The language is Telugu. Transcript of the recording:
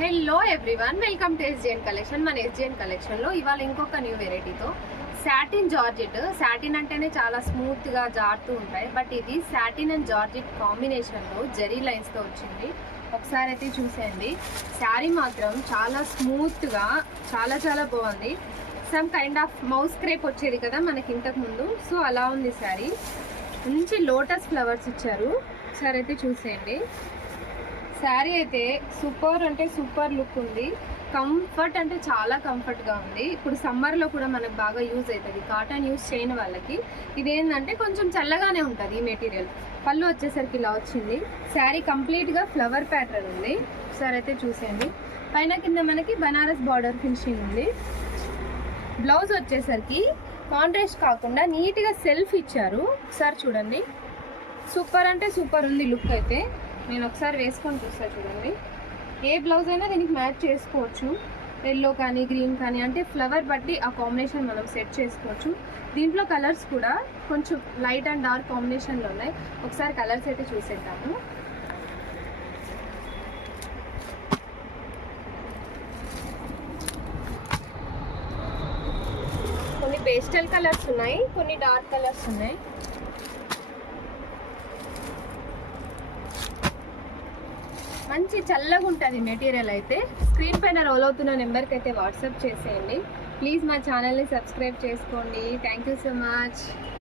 Hello everyone, welcome to ఎస్జిఎన్ collection. మన ఎస్జిఎన్ కలెక్షన్లో ఇవాళ ఇంకొక న్యూ వెరైటీతో సాటిన్ జార్జెట్. సాటిన్ అంటేనే చాలా స్మూత్గా జారుతూ ఉంటాయి, బట్ ఇది సాటిన్ అండ్ జార్జెట్ కాంబినేషన్లో జరీ లైన్స్తో వచ్చింది. ఒకసారి అయితే చూసేయండి. శారీ మాత్రం చాలా స్మూత్గా చాలా బాగుంది. Some kind of moss crepe వచ్చేది కదా మనకి ఇంతకు ముందు, సో అలా ఉంది శారీ. మంచి లోటస్ ఫ్లవర్స్ ఇచ్చారు. ఒకసారి అయితే చూసేయండి. శారీ అయితే సూపర్ అంటే సూపర్ లుక్ ఉంది. కంఫర్ట్ అంటే చాలా కంఫర్ట్గా ఉంది. ఇప్పుడు సమ్మర్లో కూడా మనకు బాగా యూజ్ అవుతుంది. కాటన్ యూజ్ చేయని వాళ్ళకి ఇదేంటంటే కొంచెం చల్లగానే ఉంటుంది ఈ మెటీరియల్. పళ్ళు వచ్చేసరికి ఇలా వచ్చింది. శారీ కంప్లీట్గా ఫ్లవర్ ప్యాటర్న్ ఉంది. ఒకసారి అయితే చూసేయండి. పైన కింద మనకి బనారస్ బార్డర్ ఫినిషింగ్ ఉంది. బ్లౌజ్ వచ్చేసరికి కాంట్రాస్ట్ కాకుండా నీట్గా సెల్ఫ్ ఇచ్చారు. ఒకసారి చూడండి. సూపర్ అంటే సూపర్ ఉంది లుక్ అయితే. నేను ఒకసారి వేసుకొని చూస్తా చూడండి. ఏ బ్లౌజ్ అయినా దీనికి మ్యాచ్ చేసుకోవచ్చు. ఎల్లో కానీ గ్రీన్ కానీ, అంటే ఫ్లవర్ బట్టి ఆ కాంబినేషన్ మనం సెట్ చేసుకోవచ్చు. దీంట్లో కలర్స్ కూడా కొంచెం లైట్ అండ్ డార్క్ కాంబినేషన్లో ఉన్నాయి. ఒకసారి కలర్స్ అయితే చూసేద్దాము. కొన్ని పేస్టల్ కలర్స్ ఉన్నాయి, కొన్ని డార్క్ కలర్స్ ఉన్నాయి. మంచి చల్లగా ఉంటుంది మెటీరియల్ అయితే. స్క్రీన్ పైన రోల్ అవుతున్న నెంబర్కి అయితే వాట్సాప్ చేసేయండి. ప్లీజ్ మా ఛానల్ని సబ్స్క్రైబ్ చేసుకోండి. Thank you so much.